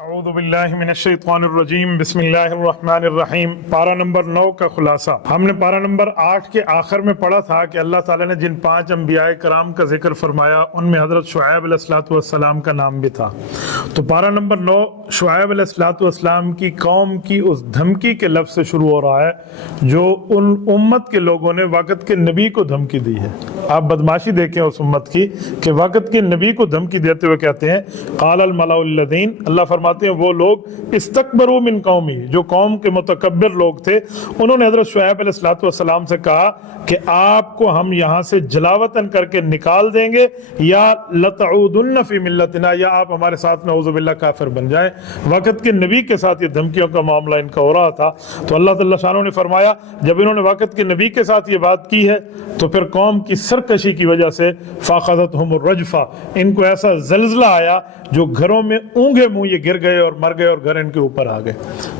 اعوذ باللہ من الشیطان الرجیم بسم اللہ الرحمن الرحیم۔ پارہ نمبر 9 کا خلاصہ ہم نے پارہ نمبر 8 کے آخر میں پڑھا تھا کہ اللہ تعالیٰ نے جن 5 انبیاء کرام کا ذکر فرمایا ان میں حضرت شعیب علیہ السلام کا نام بھی تھا۔ تو پارہ نمبر 9 شعیب علیہ السلام کی قوم کی اس دھمکی کے لفظ سے شروع ہو رہا ہے جو ان امت کے لوگوں نے وقت کے نبی کو دھمکی دی ہے۔ آپ بدماشی دیکھیں اس امت کی کہ وقت کے نبی کو دھمکی دیتے ہوئے کہتے ہیں قال الملأ الذین، اللہ فرماتے ہیں وہ لوگ استکبروا من قومی، جو قوم کے متکبر لوگ تھے، انہوں نے حضرت شعیب علیہ السلام سے کہا کہ آپ کو ہم یہاں سے جلاوطن کر کے نکال دیں گے یا لتعودن فی ملتنا، یا آپ ہمارے ساتھ نعوذ باللہ کافر بن جائیں۔ وقت کے نبی کے ساتھ یہ دھمکیوں کا معاملہ ان کا ہو رہا تھا۔ تو اللہ تعالیٰ شانہ نے فرمایا جب انہوں نے وقت کے نبی کے ساتھ یہ بات کی ہے تو پھر قوم کی سرکشی کی وجہ سے فاخذتہم الرجفہ، ان کو ایسا زلزلہ آیا جو گھروں میں اونگے منہ یہ گر گئے اور مر گئے اور گھر ان کے اوپر آ گئے۔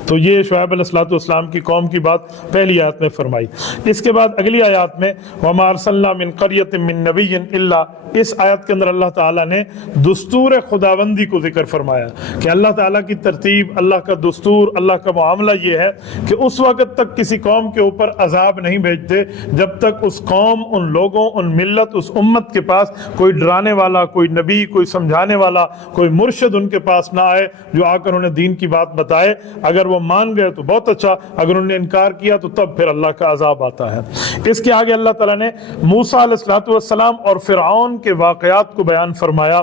تو یہ شعیب علیہ السلام کی قوم کی بات پہلی آیت میں فرمائی۔ اس کے بعد اگلی آیات میں وَمَا أَرْسَلْنَا مِن قَرْيَةٍ مِّن نَبِيٍّ إِلَّا، اس آیت کے اندر اللہ تعالیٰ نے دستور خداوندی کو ذکر فرمایا کہ اللہ تعالیٰ کی ترتیب، اللہ کا دستور، اللہ کا معاملہ یہ ہے کہ اس وقت تک کسی قوم کے اوپر عذاب نہیں بھیجتے جب تک اس قوم، ان لوگوں، ان ملت، اس امت کے پاس کوئی ڈرانے والا، کوئی نبی، کوئی سمجھانے والا، کوئی مرشد ان کے پاس نہ آئے جو آ کر انہیں دین کی بات بتائے۔ اگر وہ مان گئے تو بہت اچھا، اگر انہوں نے انکار کیا تو تب پھر اللہ کا عذاب آتا ہے۔ اس کے آگے اللہ تعالیٰ نے موسیٰ علیہ السلام اور فرعون کے واقعات کو بیان فرمایا۔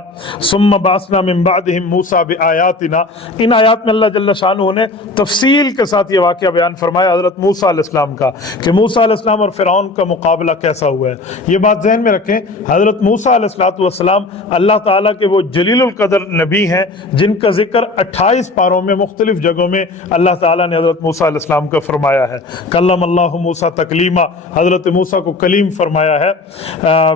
ثم بعثنا من بعدهم موسیٰ بآیاتنا، ان آیات میں اللہ جل شانہ نے تفصیل کے ساتھ یہ واقعہ بیان فرمایا حضرت موسیٰ علیہ السلام کا کہ موسیٰ علیہ السلام اور فرعون کا مقابلہ کیسا ہوا ہے۔ یہ بات ذہن میں رکھیں، حضرت موسیٰ علیہ السلام اللہ تعالیٰ کے وہ جلیل القدر نبی ہیں جن کا ذکر 28 پاروں میں مختلف جگہوں میں اللہ تعالیٰ نے حضرت موسیٰ علیہ السلام کا فرمایا ہے۔ کلم اللہ موسیٰ تکلیما، حضرت موسیٰ کو کلیم فرمایا ہے۔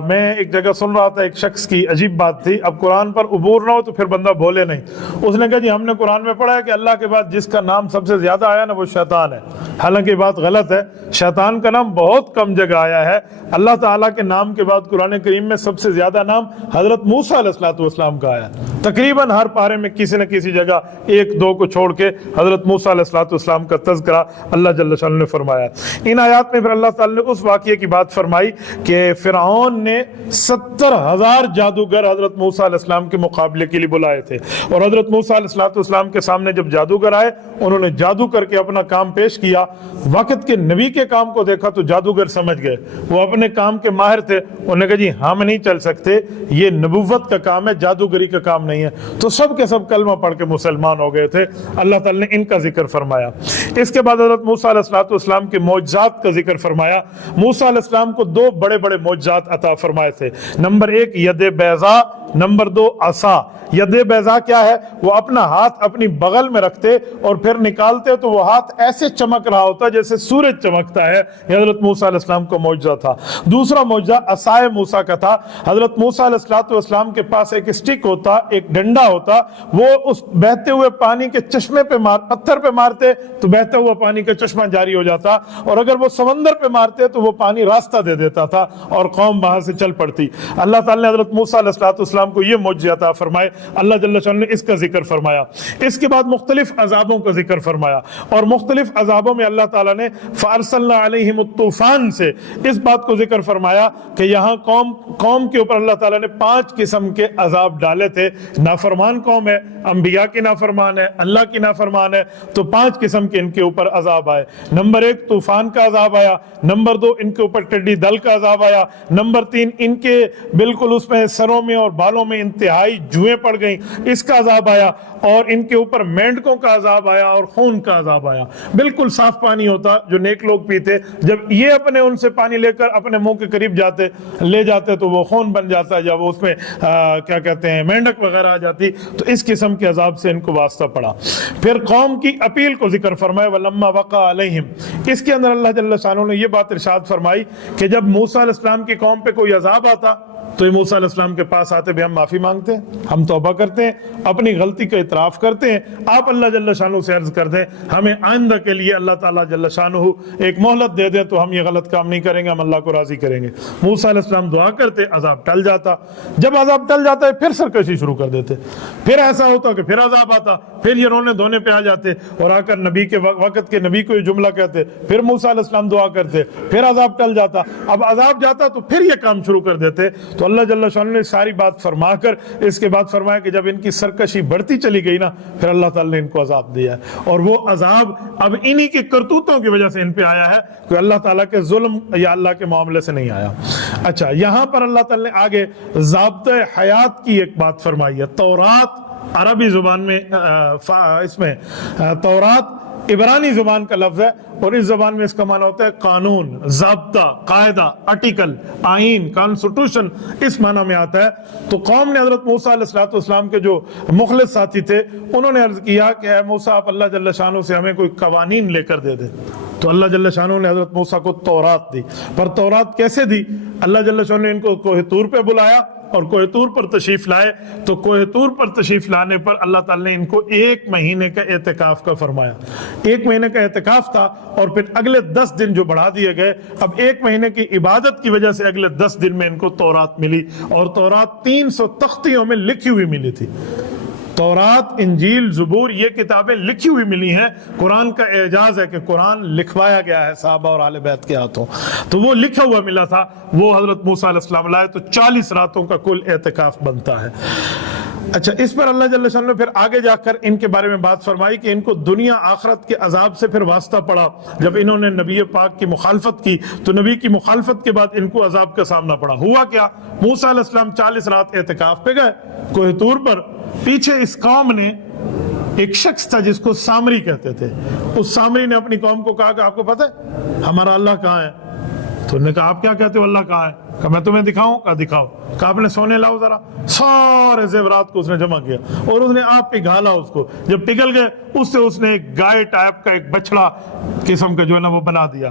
میں ایک جگہ سن رہا تھا ایک شخص کی عجیب بات تھی، اب قرآن پر عبور نہ ہو تو پھر بندہ بولے نہیں۔ اس نے کہا جی ہم نے قرآن میں پڑھا ہے کہ اللہ کے بعد جس کا نام سب سے زیادہ آیا نا وہ شیطان ہے۔ حالانکہ یہ بات غلط ہے، شیطان کا نام بہت کم جگہ آیا ہے۔ اللہ تعالیٰ کے نام کے بعد قرآن کریم میں سب سے زیادہ نام حضرت موسیٰ علیہ السلام کا آیا، تقریباً ہر پارے میں کسی نہ کسی جگہ ایک دو کو چھوڑ کے حضرت موسیٰ علیہ السلام کا تذکرہ اللہ جل شانہ نے فرمایا۔ ان آیات میں پھر اللہ تعالیٰ نے اس واقعے کی بات فرمائی کہ فرعون نے 70,000 جادوگر حضرت موسیٰ علیہ السلام کے مقابلے کے لیے بلائے تھے، اور حضرت موسیٰ علیہ السلام کے سامنے جب جادوگر آئے انہوں نے جادو کر کے اپنا کام پیش کیا۔ وقت کے نبی کے کام کو دیکھا تو جادوگر سمجھ گئے، وہ اپنے کام کے ماہر تھے، انہوں نے کہا جی ہم نہیں چل سکتے، یہ نبوت کا کام ہے، جادوگری کا کام نہیں ہے۔ تو سب کے سب کلمہ پڑھ کے مسلمان ہو گئے تھے۔ اللہ تعالیٰ نے ان کا ذکر فرمایا۔ اس کے بعد حضرت موسیٰ علیہ السلام کے معجزات کا ذکر فرمایا۔ موسیٰ علیہ السلام کو 2 بڑے بڑے معجزات عطا فرمائے تھے۔ نمبر 1 ید بیضاء، نمبر 2 عصا۔ ید بیضاء کیا ہے؟ وہ اپنا ہاتھ اپنی بغل میں رکھتے اور پھر نکالتے تو وہ ہاتھ ایسے چمک رہا ہوتا جیسے سورج چمکتا ہے۔ یہ حضرت موسیٰ علیہ السلام کا معجزہ تھا۔ دوسرا معجزہ عصائے موسیٰ کا تھا۔ حضرت موسیٰ علیہ السلام کے پاس ایک اسٹک ہوتا، ایک ڈنڈا ہوتا، وہ اس بہتے ہوئے پانی کے چشمے پہ پتھر پہ مارتے تو بہتا ہوا پانی کا چشمہ جاری ہو جاتا، اور اگر وہ سمندر پہ مارتے تو وہ پانی راستہ دے دیتا تھا اور قوم وہاں سے چل پڑتی۔ اللہ تعالیٰ نے حضرت موسیٰ علیہ السلام کو یہ معجزے عطا فرمائے، اللہ جل شانہ نے اس کا ذکر فرمایا۔ اس کے بعد مختلف عذابوں کا ذکر فرمایا، اور مختلف عذابوں میں اللہ تعالیٰ نے فَأَرْسَلْنَا عَلَيْهِمُ الطُّوفَانَ سے اس بات کو ذکر فرمایا کہ یہاں قوم کے اوپر اللہ تعالیٰ نے 5 قسم کے عذاب ڈالے تھے۔ نافرمان قوم ہے، انبیاء کی نافرمان ہے، اللہ کی نافرمان ہے، تو 5 قسم کے ان کے اوپر عذاب آئے۔ نمبر 1 طوفان کا عذاب آیا، نمبر 2 ان کے اوپر ٹڈی دل کا عذاب آیا، نمبر 3 ان کے بالکل اس میں سروں میں اور بالوں میں انتہائی جوئیں پڑ گئیں، اس کا عذاب آیا، اور ان کے اوپر مینڈکوں کا عذاب آیا اور خون کا عذاب آیا۔ بالکل صاف پانی ہوتا جو نیک لوگ پیتے، جب یہ اپنے ان سے پانی لے کر اپنے منہ کے قریب لے جاتے تو وہ خون بن جاتا، یا وہ اس میں کیا کہتے ہیں مینڈک وغیرہ آ جاتی۔ تو اس قسم کے عذاب سے ان کو واسطہ پڑا۔ پھر قوم کی اپیل کو ذکر فرمایا وَلَمَّا وَقَعَ عَلَيْهِمْ، اس کے اندر اللہ جل شانہ نے یہ بات ارشاد فرمائی کہ جب موسیٰ علیہ السلام کی قوم پہ کوئی عذاب آتا تو موسیٰ علیہ السلام کے پاس آتے بھی ہم معافی مانگتے ہیں, ہم توبہ کرتے ہیں, اپنی غلطی کا اعتراف کرتے ہیں, آپ اللہ جل شانہ سے عرض کر دیں ہمیں آئندہ کے لیے اللہ تعالیٰ جل شانہ ایک مہلت دے دیں تو ہم یہ غلط کام نہیں کریں گے, ہم اللہ کو راضی کریں گے. موسیٰ علیہ السلام دعا کرتے, عذاب ٹل جاتا. جب عذاب ٹل جاتا ہے پھر سرکشی شروع کر دیتے, پھر ایسا ہوتا کہ پھر عذاب آتا, پھر یہ رونے دھونے پہ آ جاتے اور آ کر نبی کے وقت کے نبی کو یہ جملہ کہتے, پھر موسیٰ علیہ السلام دعا کرتے, پھر عذاب ٹل جاتا. اب عذاب جاتا تو پھر یہ کام شروع کر دیتے. تو اللہ جل شانہ نے ساری بات فرما کر اس کے بعد فرمایا کہ جب ان کی سرکشی بڑھتی چلی گئی نا, پھر اللہ تعالیٰ نے ان کو عذاب دیا, اور وہ عذاب اب انہی کی کرتوتوں کی وجہ سے ان پہ آیا ہے, کہ اللہ تعالیٰ کے ظلم یا اللہ کے معاملے سے نہیں آیا. اچھا, یہاں پر اللہ تعالیٰ نے آگے ضابطۂ حیات کی ایک بات فرمائی ہے. تورات عربی زبان میں اس میں تورات عبرانی زبان کا لفظ ہے, اور اس زبان میں اس کا معنی ہوتا ہے قانون, ضابطہ, قاعدہ, آرٹیکل, آئین, کانسٹیٹیوشن, اس معنی میں آتا ہے. تو قوم نے حضرت موسیٰ علیہ السلام کے جو مخلص ساتھی تھے انہوں نے عرض کیا کہ اے موسیٰ آپ اللہ جل شانہ سے ہمیں کوئی قوانین لے کر دے دیں. تو اللہ جل شانہ نے حضرت موسیٰ کو تورات دی. پر تورات کیسے دی؟ اللہ جل شانہ نے ان کو کوہ طور پہ بلایا اور کوہ طور پر تشریف لائے. تو کوہ طور پر تشریف لانے پر اللہ تعالیٰ نے ان کو 1 مہینے کا اعتکاف کا فرمایا. 1 مہینے کا اعتکاف تھا, اور پھر اگلے 10 دن جو بڑھا دیے گئے. اب 1 مہینے کی عبادت کی وجہ سے اگلے 10 دن میں ان کو تورات ملی, اور تورات 300 تختیوں میں لکھی ہوئی ملی تھی. تورات, انجیل, زبور, یہ کتابیں لکھی ہوئی ملی ہیں. قرآن کا اعجاز ہے کہ قرآن لکھوایا گیا ہے صحابہ اور اہل بیت کے ہاتھوں, تو وہ لکھا ہوا ملا تھا. وہ حضرت موسیٰ علیہ السلام لائے, تو 40 راتوں کا کل اعتکاف بنتا ہے. اچھا, اس پر اللہ جل شانہ نے پھر آگے جا کر ان کے بارے میں بات فرمائی کہ ان کو دنیا آخرت کے عذاب سے پھر واسطہ پڑا. جب انہوں نے نبی پاک کی مخالفت کی تو نبی کی مخالفت کے بعد ان کو عذاب کا سامنا پڑا. ہوا کیا؟ موسیٰ علیہ السلام 40 رات اعتکاف پہ گئے کوہ طور پر. پیچھے اس قوم نے ایک شخص تھا جس کو سامری کہتے تھے. اس سامری نے اپنی قوم کو کہا کہ آپ کو پتہ ہے ہمارا اللہ کہاں ہے؟ تو انہوں نے کہا آپ کیا کہتے ہو اللہ کہاں ہے؟ کہا میں تمہیں دکھاؤں. کہا دکھاؤ. کہا آپ نے سونے لاؤ ذرا. سارے زیورات کو اس نے جمع کیا اور اس نے آپ پگھالا اس کو. جب پگھل گئے اس نے ایک گائے ٹائپ کا ایک بچڑا قسم کا جو ہے نا وہ بنا دیا.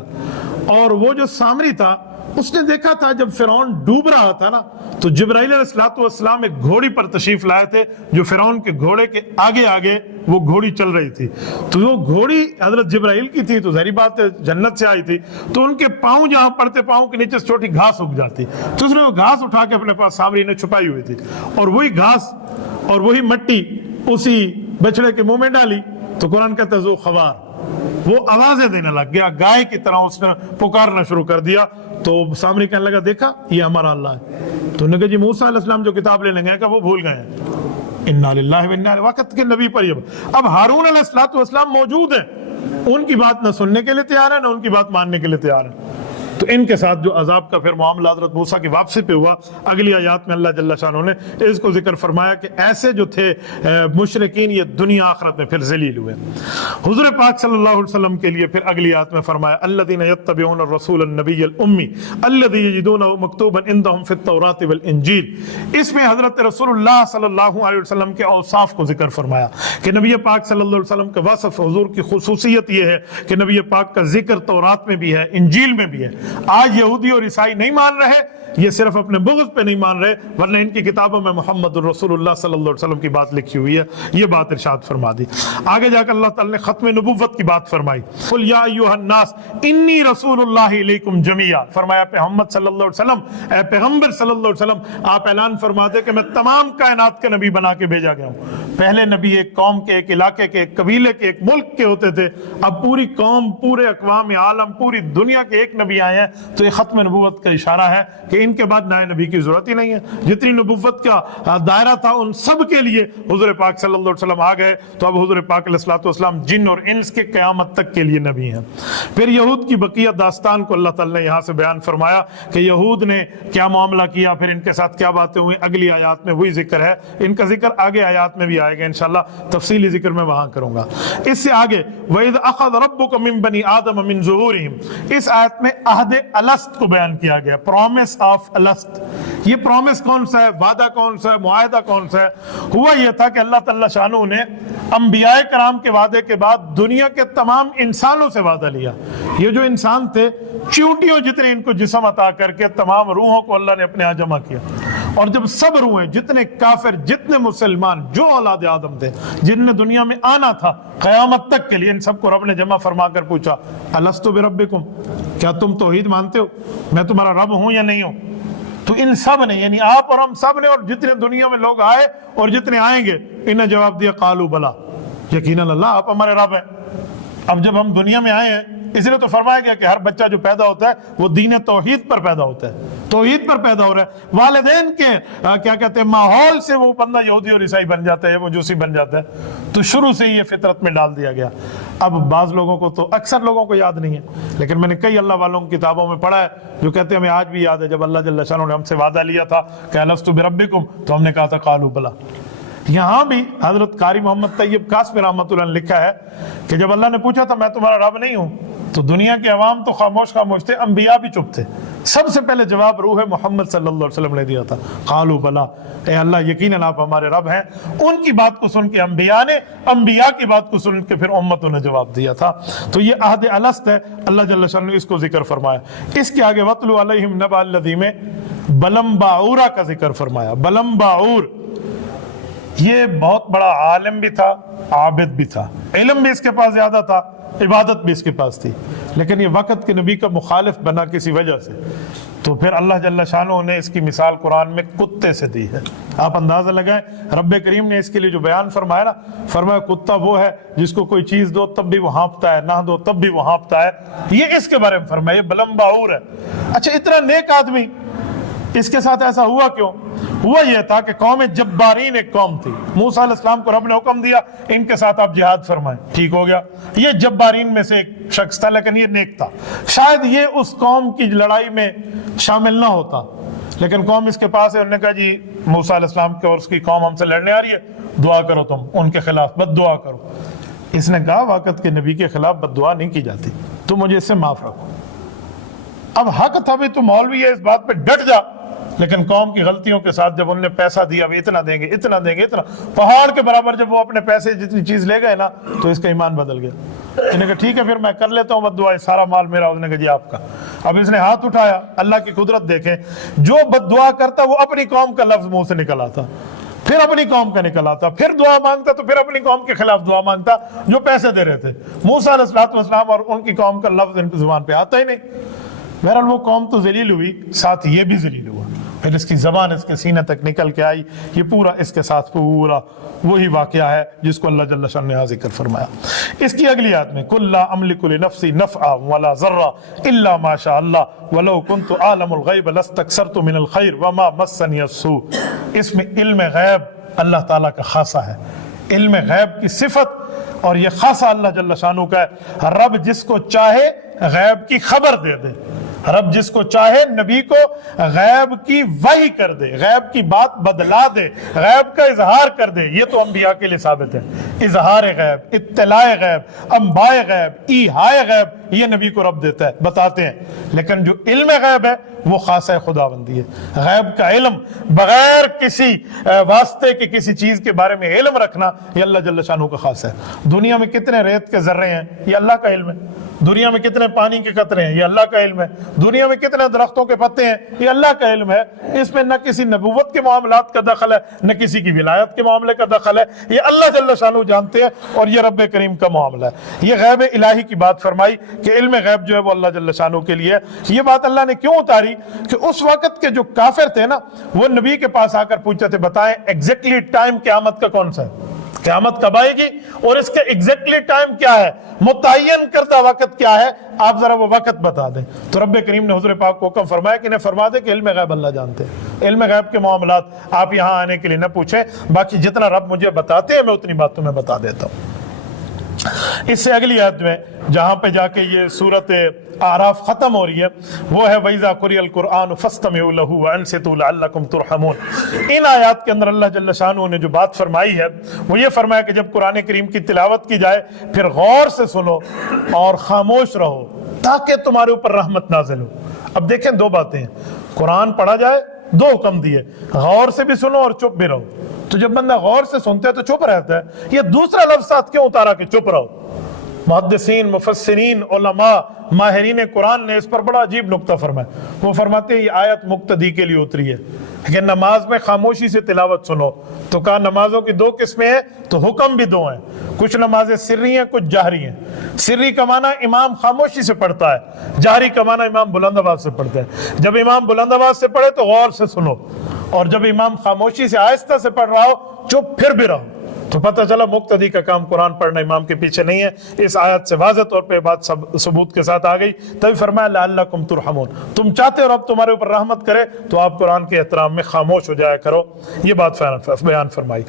اور وہ جو سامری تھا اس نے دیکھا تھا جب فرعون ڈوب رہا تھا نا, تو جبرائیل علیہ السلام ایک گھوڑی پر تشریف لائے تھے جو فرعون کے گھوڑے کے آگے آگے وہ گھوڑی چل رہی تھی. تو وہ گھوڑی حضرت جبرائیل کی تھی, تو ظاہری بات ہے جنت سے آئی تھی. تو ان کے پاؤں جہاں پڑتے پاؤں کے نیچے چھوٹی گھاس اگ جاتی, تو اس نے وہ گھاس اٹھا کے اپنے پاس سامری نے چھپائی ہوئی تھی, اور وہی گھاس اور وہی مٹی اسی بچڑے کے منہ میں ڈالی. تو قرآن کہتا ہے ذو خوار, وہ آوازیں دینے لگ گیا, گائے کی طرح اس نے پکارنا شروع کر دیا. تو سامری کہنے لگا دیکھا یہ ہمارا اللہ ہے. تو انہوں نے کہا جی موسیٰ علیہ السلام جو کتاب لینے گئے, کہ وہ بھول گئے ہیں. انا للہ و انا الیہ, وقت کے نبی پر یہ. اب ہارون علیہ السلام موجود ہیں, ان کی بات نہ سننے کے لیے تیار ہے نہ ان کی بات ماننے کے لیے تیار ہے. تو ان کے ساتھ جو عذاب کا پھر معاملہ حضرت موسیٰ کی واپسی پہ ہوا, اگلی آیات میں اللہ جل شانہ نے اس کو ذکر فرمایا کہ ایسے جو تھے مشرکین یہ دنیا آخرت میں پھر ذلیل ہوئے. حضور پاک صلی اللہ علیہ وسلم کے لیے پھر اگلی آیات میں فرمایا الذین یتبعون الرسول النبی الامی الذی یجدونہ مکتوبا عندہم فی التوراۃ والانجیل. اس میں حضرت رسول اللہ صلی اللہ علیہ وسلم کے اوصاف کو ذکر فرمایا کہ نبی پاک صلی اللہ علیہ وسلم کا وصف, حضور کی خصوصیت یہ ہے کہ نبی پاک کا ذکر تورات میں بھی ہے, انجیل میں بھی ہے. آج یہودی اور عیسائی نہیں مان رہے, یہ صرف اپنے بغض پہ نہیں مان رہے, ورنہ ان کی کتابوں میں محمد الرسول اللہ صلی اللہ علیہ وسلم کی بات لکھی ہوئی ہے. یہ بات ارشاد فرما دی. آگے جا کر اللہ تعالی نے ختم نبوت کی بات فرمائی. قل یا ایھا الناس انی رسول اللہ الیکم جمیعا. فرمایا محمد صلی اللہ علیہ وسلم, اے پیغمبر صلی اللہ علیہ وسلم, آپ اعلان فرما دے کہ میں تمام کائنات کا نبی بنا کے بھیجا گیا ہوں. پہلے نبی ایک قوم کے, ایک علاقے کے, ایک قبیلے کے, ایک ملک کے ہوتے تھے. اب پوری قوم, پورے اقوام عالم, پوری دنیا کے ایک نبی آئے ہیں. تو یہ ختم نبوت کا اشارہ ہے کہ ان کے بعد نئے نبی کی ضرورت ہی نہیں ہے. جتنی نبوت کا دائرہ تھا ان سب کے لیے حضور پاک صلی اللہ علیہ وسلم آ گئے. تو اب حضور پاک علیہ الصلوۃ والسلام جن اور انس کے قیامت تک کے لیے نبی ہیں. پھر یہود کی بقیہ داستان کو اللہ تعالی نے یہاں سے بیان فرمایا کہ یہود نے کیا معاملہ کیا, پھر ان کے ساتھ کیا باتیں ہوئی. اگلی آیات میں وہی ذکر ہے, ان کا ذکر آگے آیات میں بھی آئے گا انشاءاللہ, تفصیلی ذکر میں وہاں کروں گا. اس سے آگے وَإِذْ أَخَذَ رَبُّكَ مِن بَنِي آدَمَ مِن ظُهُورِهِمْ, اس آیت میں عہد الست کو بیان کیا گیا, پرومس آف الست. یہ پرومس کون سا ہے, وعدہ کون سا ہے, معاہدہ کون سا ہے؟ ہوا یہ تھا کہ اللہ تعالی شانہ نے انبیاء کرام کے وعدے کے بعد دنیا کے تمام انسانوں سے وعدہ لیا. یہ جو انسان تھے چیونٹیوں جتنے ان کو جسم عطا کر کے تمام روحوں کو اللہ نے اپنے ہاں جمع کیا. اور جب صبر ہوئے جتنے کافر جتنے مسلمان جو اولاد آدم تھے جن نے دنیا میں آنا تھا قیامت تک کے لیے، ان سب کو رب نے جمع فرما کر پوچھا الست بربکم، کیا تم توحید مانتے ہو، میں تمہارا رب ہوں یا نہیں ہوں؟ تو ان سب نے، یعنی آپ اور ہم سب نے اور جتنے دنیا میں لوگ آئے اور جتنے آئیں گے، انہوں نے جواب دیا قالوا بلا، یقیناً اللہ آپ ہمارے رب ہیں۔ اب جب ہم دنیا میں آئے ہیں اس لیے تو فرمایا گیا کہ ہر بچہ جو پیدا ہوتا ہے وہ دین توحید پر پیدا ہوتا ہے، توحید پر پیدا ہو رہا ہے۔ والدین کے کیا کہتے ہیں ماحول سے وہ بندہ یہودی اور عیسائی بن جاتا ہے، مجوسی بن جاتا ہے، تو شروع سے یہ فطرت میں ڈال دیا گیا۔ اب بعض لوگوں کو تو، اکثر لوگوں کو یاد نہیں ہے، لیکن میں نے کئی اللہ والوں کی کتابوں میں پڑھا ہے جو کہتے ہیں ہمیں آج بھی یاد ہے جب اللہ جل شانہ نے ہم سے وعدہ لیا تھا کہ الست بربکم، تو ہم نے کہا تھا قالوا بلا۔ یہاں بھی حضرت قاری محمد طیب قاسمی رحمۃ اللہ نے لکھا ہے کہ جب اللہ نے پوچھا تھا میں تمہارا رب نہیں ہوں، تو دنیا کے عوام تو خاموش تھے، انبیاء بھی چپ تھے۔ سب سے پہلے جواب روح محمد صلی اللہ علیہ وسلم نے دیا تھا قالوا بلا، اے اللہ یقیناً آپ ہمارے رب ہیں۔ ان کی بات کو سن کے انبیاء نے، انبیاء کی بات کو سن کے پھر امتوں نے جواب دیا تھا۔ تو یہ عہد الست ہے، اللہ جل شانہ نے اس کو ذکر فرمایا۔ اس کے آگے وَاتْلُ عَلَيْهِمْ نَبَأَ الَّذِي میں بلم باعورہ کا ذکر فرمایا۔ بلم باعور یہ بہت بڑا عالم بھی تھا، عابد بھی تھا، علم بھی اس کے پاس زیادہ تھا، عبادت بھی اس کے پاس تھی، لیکن یہ وقت کے نبی کا مخالف بنا کسی وجہ سے، تو پھر اللہ جل شانہ نے اس کی مثال قرآن میں کتے سے دی ہے۔ آپ اندازہ لگائیں رب کریم نے اس کے لیے جو بیان فرمایا نا، فرمایا کتا وہ ہے جس کو کوئی چیز دو تب بھی وہ ہانپتا ہے، نہ دو تب بھی وہ ہانپتا ہے، یہ اس کے بارے میں فرمایا، یہ بلم باعور ہے۔ اچھا اتنا نیک آدمی، اس کے ساتھ ایسا ہوا کیوں؟ ہوا یہ تھا کہ قوم جبارین ایک قوم تھی، موسیٰ علیہ السلام کو رب نے حکم دیا ان کے ساتھ آپ جہاد فرمائیں، ٹھیک ہو گیا، یہ جبارین میں سے ایک شخص تھا لیکن یہ نیک تھا، شاید یہ اس قوم کی لڑائی میں شامل نہ ہوتا، لیکن قوم اس کے پاس ہے، انہوں نے کہا جی موسیٰ علیہ السلام کے اور اس کی قوم ہم سے لڑنے آ رہی ہے، دعا کرو تم ان کے خلاف، بد دعا کرو۔ اس نے کہا وقت کے نبی کے خلاف بد دعا نہیں کی جاتی، تو مجھے اس سے معاف رکھو۔ اب حق تھا بھی تو مولوی ہے اس بات پہ ڈٹ جا، لیکن قوم کی غلطیوں کے ساتھ جب انہوں نے پیسہ دیا اب اتنا دیں گے اتنا دیں گے اتنا، پہاڑ کے برابر جب وہ اپنے پیسے جتنی چیز لے گئے نا تو اس کا ایمان بدل گیا۔ انہوں نے کہا ٹھیک ہے پھر میں کر لیتا ہوں بد دعا، سارا مال میرا، اس نے کہا جی آپ کا۔ اب اس نے ہاتھ اٹھایا، اللہ کی قدرت دیکھیں، جو بد دعا کرتا وہ اپنی قوم کا لفظ منہ سے نکل آتا، پھر اپنی قوم کا نکل آتا، پھر دعا مانگتا تو پھر اپنی قوم کے خلاف دعا مانگتا جو پیسے دے رہے تھے۔ موسیٰ علیہ السلام اور ان کی قوم کا لفظ ان کی زبان پہ آتا ہی نہیں۔ بہرحال وہ قوم تو ذلیل ہوئی، ساتھ یہ بھی ذلیل ہوا، پھر اس کی زبان اس کے سینے تک نکل کے آئی۔ یہ پورا اس کے ساتھ پورا وہی واقعہ ہے جس کو اللہ جل شانہ نے ذکر فرمایا۔ اس کی اگلی آیت میں قُلْ لَا أَمْلِكُ لِنَفْسِي نَفْعًا وَلَا ضَرًّا إِلَّا مَا شَاءَ اللَّهُ وَلَوْ كُنْتُ أَعْلَمُ الْغَيْبَ لَاسْتَكْثَرْتُ مِنَ الْخَيْرِ وَمَا مَسَّنِيَ السُّوءُ۔ اس میں علم غیب اللہ تعالیٰ کا خاصہ ہے، علم غیب کی صفت، اور یہ خاصہ اللہ جل شانہ کا ہے۔ رب جس کو چاہے غیب کی خبر دے دے، رب جس کو چاہے نبی کو غیب کی وحی کر دے، غیب کی بات بدلا دے، غیب کا اظہار کر دے۔ یہ تو انبیاء کے لیے ثابت ہے، اظہار غیب، اطلاع غیب، انباء غیب، ایحاء غیب، یہ نبی کو رب دیتا ہے، بتاتے ہیں۔ لیکن جو علم غیب ہے وہ خاصہ خداوندی ہے۔ غیب کا علم بغیر کسی واسطے کے کسی چیز کے بارے میں علم رکھنا یہ اللہ جل شانہ کا خاص ہے۔ دنیا میں کتنے ریت کے ذرے ہیں یہ اللہ کا علم ہے، دنیا میں کتنے پانی کے قطرے ہیں یہ اللہ کا علم ہے، دنیا میں کتنے درختوں کے پتے ہیں یہ اللہ کا علم ہے۔ اس میں نہ کسی نبوت کے معاملات کا دخل ہے نہ کسی کی ولایت کے معاملے کا دخل ہے، یہ اللہ جل شانہ جانتے ہیں، اور یہ رب کریم کا معاملہ ہے۔ یہ غیب الہی کی بات فرمائی کہ علم غیب جو ہے وہ اللہ جل شانہ کے لیے ہے۔ یہ بات اللہ نے کیوں اتاری کہ اس وقت کے جو کافر تھے نا وہ نبی کے پاس آ کر پوچھتے تھے بتائیں ایگزیکٹلی ٹائم قیامت کا کون سا ہے، قیامت کب آئے گی اور اس کا ایگزیکٹلی ٹائم کیا ہے، متعین کردہ وقت کیا ہے، آپ ذرا وہ وقت بتا دیں۔ تو رب کریم نے حضور پاک کو حکم فرمایا کہ انہیں فرما دے کہ علم غیب اللہ جانتے ہیں، علم غیب کے معاملات آپ یہاں آنے کے لیے نہ پوچھیں، باقی جتنا رب مجھے بتاتے ہیں میں اتنی بات تمہیں بتا دیتا ہوں۔ اس سے اگلی آیت میں جہاں پہ جا کے یہ سورت اعراف ختم ہو رہی ہے وہ ہے وَإِذَا قُرِئَ الْقُرْآنُ فَاسْتَمِعُوا لَهُ وَأَنصِتُوا لَعَلَّكُمْ تُرْحَمُونَ۔ ان آیات کے اندر اللہ جل شانہ نے جو بات فرمائی ہے وہ یہ فرمایا کہ جب قرآن کریم کی تلاوت کی جائے پھر غور سے سنو اور خاموش رہو تاکہ تمہارے اوپر رحمت نازل ہو۔ اب دیکھیں دو باتیں ہیں، قرآن پڑھا جائے دو حکم دیے، غور سے بھی سنو اور چپ بھی رہو۔ تو جب بندہ غور سے سنتا ہے تو چپ رہتا ہے، یہ دوسرا لفظ ساتھ کیوں اتارا کہ چپ رہو؟ محدثین، مفسرین، علماء ماہرین قرآن نے اس پر بڑا عجیب نقطہ فرمایا. وہ فرماتے ہیں یہ آیت مقتدی کے لیے اتری ہے کہ نماز میں خاموشی سے تلاوت سنو. تو کہا نمازوں کی دو قسمیں ہیں تو حکم بھی دو ہیں. کچھ نمازیں سری ہیں کچھ جہری ہیں. سری کا معنی امام خاموشی سے پڑھتا ہے, جہری کا معنی امام بلند آواز سے پڑھتا ہے. جب امام بلند آواز سے پڑھے تو غور سے سنو, اور جب امام خاموشی سے آہستہ سے پڑھ رہا ہو چپ پھر بھی رہو. تو پتہ چلا مقتدی کا کام قرآن پڑھنا امام کے پیچھے نہیں ہے. اس آیت سے واضح طور پہ بات ثبوت کے ساتھ آ گئی. تبھی فرمایا لعلکم ترحمون, تم چاہتے ہو رب تمہارے اوپر رحمت کرے تو آپ قرآن کے احترام میں خاموش ہو جایا کرو. یہ بات بیان فرمائی.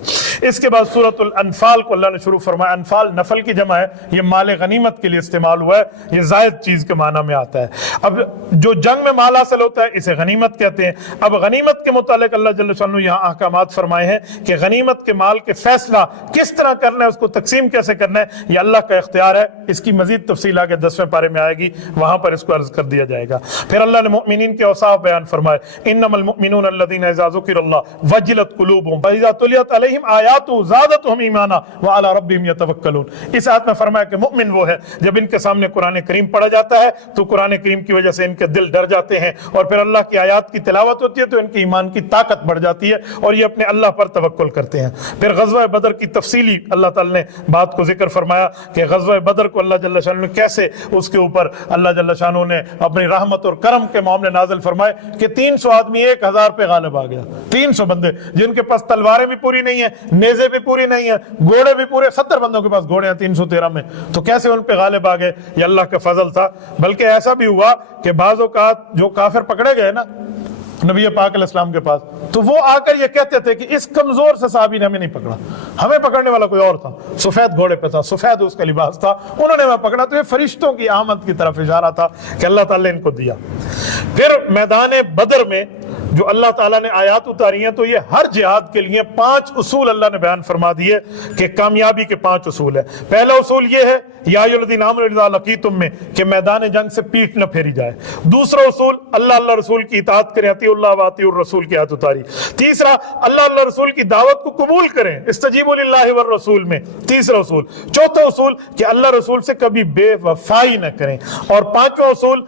اس کے بعد سورۃ الانفال کو اللہ نے شروع فرمایا. انفال نفل کی جمع ہے, یہ مال غنیمت کے لیے استعمال ہوا ہے, یہ زائد چیز کے معنی میں آتا ہے. اب جو جنگ میں مال حاصل ہوتا ہے اسے غنیمت کہتے ہیں. اب غنیمت کے متعلق اللہ جل شانہ یہاں احکامات فرمائے ہیں کہ غنیمت کے مال کے فیصلہ کس طرح کرنا ہے, اس کو تقسیم کیسے کرنا ہے, یہ اللہ کا اختیار ہے. اس کی مزید تفصیل آگے 10ویں پارے میں آئے گی, وہاں پر اس کو عرض کر دیا جائے گا. پھر اللہ نے مؤمنین کے اوصاف بیان فرمائے. انما المؤمنون الذين اذا ذكر الله وجلت قلوبهم واذا تليت عليهم آیاته زادتهم ایمانا وعلى ربهم يتوکلون. اس آیت میں فرمایا کہ مؤمن وہ ہے جب ان کے سامنے قرآن کریم پڑھا جاتا ہے تو قرآن کریم کی وجہ سے ان کے دل ڈر جاتے ہیں, اور پھر اللہ کی آیات کی تلاوت ہوتی ہے تو ان کے ایمان کی طاقت بڑھ جاتی ہے اور یہ اپنے اللہ پر توکل کرتے ہیں. پھر غزوہ بدر کی تفصیلی اللہ تعالی نے بات کو ذکر فرمایا کہ غزوہ بدر کو اللہ جل شانہ نے کیسے اس کے اوپر اللہ جل شانہ نے اپنی رحمت اور کرم کے معاملے نازل فرمائے کہ 300 آدمی 1000 پہ غالب آ گیا. 300 بندے جن کے پاس تلواریں بھی پوری نہیں ہیں, نیزے بھی پوری نہیں ہیں, گھوڑے بھی پورے 70 بندوں کے پاس گھوڑے ہیں 313 میں, تو کیسے ان پہ غالب آ گئے؟ یہ اللہ کا فضل تھا. بلکہ ایسا بھی ہوا کہ بعض اوقات جو کافر پکڑے گئے نا نبی پاک علیہ السلام کے پاس, تو وہ آ کر یہ کہتے تھے کہ اس کمزور سے صحابی نے ہمیں نہیں پکڑا, ہمیں پکڑنے والا کوئی اور تھا, سفید گھوڑے پہ تھا, سفید اس کا لباس تھا, انہوں نے ہمیں پکڑا. تو یہ فرشتوں کی آمد کی طرف اشارہ تھا کہ اللہ تعالیٰ نے ان کو دیا. پھر میدان بدر میں جو اللہ تعالیٰ نے آیات اتاری ہیں تو یہ ہر جہاد کے لیے 5 اصول اللہ نے بیان فرما دیے کہ کامیابی کے 5 اصول ہیں. پہلا اصول یہ ہے یا ایھا الذین آمنوا اذا لقیتم میں کہ میدان جنگ سے پیٹھ نہ پھیری جائے. دوسرا اصول اللہ رسول کی اطاعت کریں, اطیعوا اللہ و اطیعوا الرسول کی آیت اتاری. تیسرا اللہ رسول کی دعوت کو قبول کریں, استجیبوا للہ والرسول میں تیسرا اصول. چوتھا اصول کہ اللہ رسول سے کبھی بے وفائی نہ کریں. اور 5واں اصول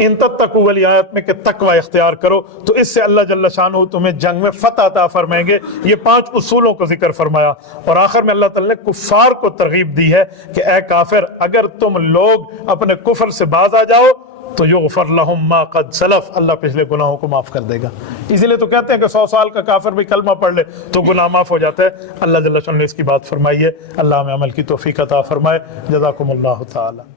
ان تتقوا والی آیت میں کہ تقوی اختیار کرو, تو اس سے اللہ جل شانہ تمہیں جنگ میں فتح عطا فرمائیں گے. یہ 5 اصولوں کو ذکر فرمایا. اور آخر میں اللہ تعالی نے کفار کو ترغیب دی ہے کہ اے کافر اگر تم لوگ اپنے کفر سے باز آ جاؤ تو یغفر لہم ما قد سلف, اللہ پچھلے گناہوں کو معاف کر دے گا. اسی لیے تو کہتے ہیں کہ 100 سال کا کافر بھی کلمہ پڑھ لے تو گناہ معاف ہو جاتا ہے. اللہ جل شانہ نے اس کی بات فرمائی ہے. اللہ ہمیں عمل کی توفیق عطا فرمائے. جزاکم اللہ تعالی.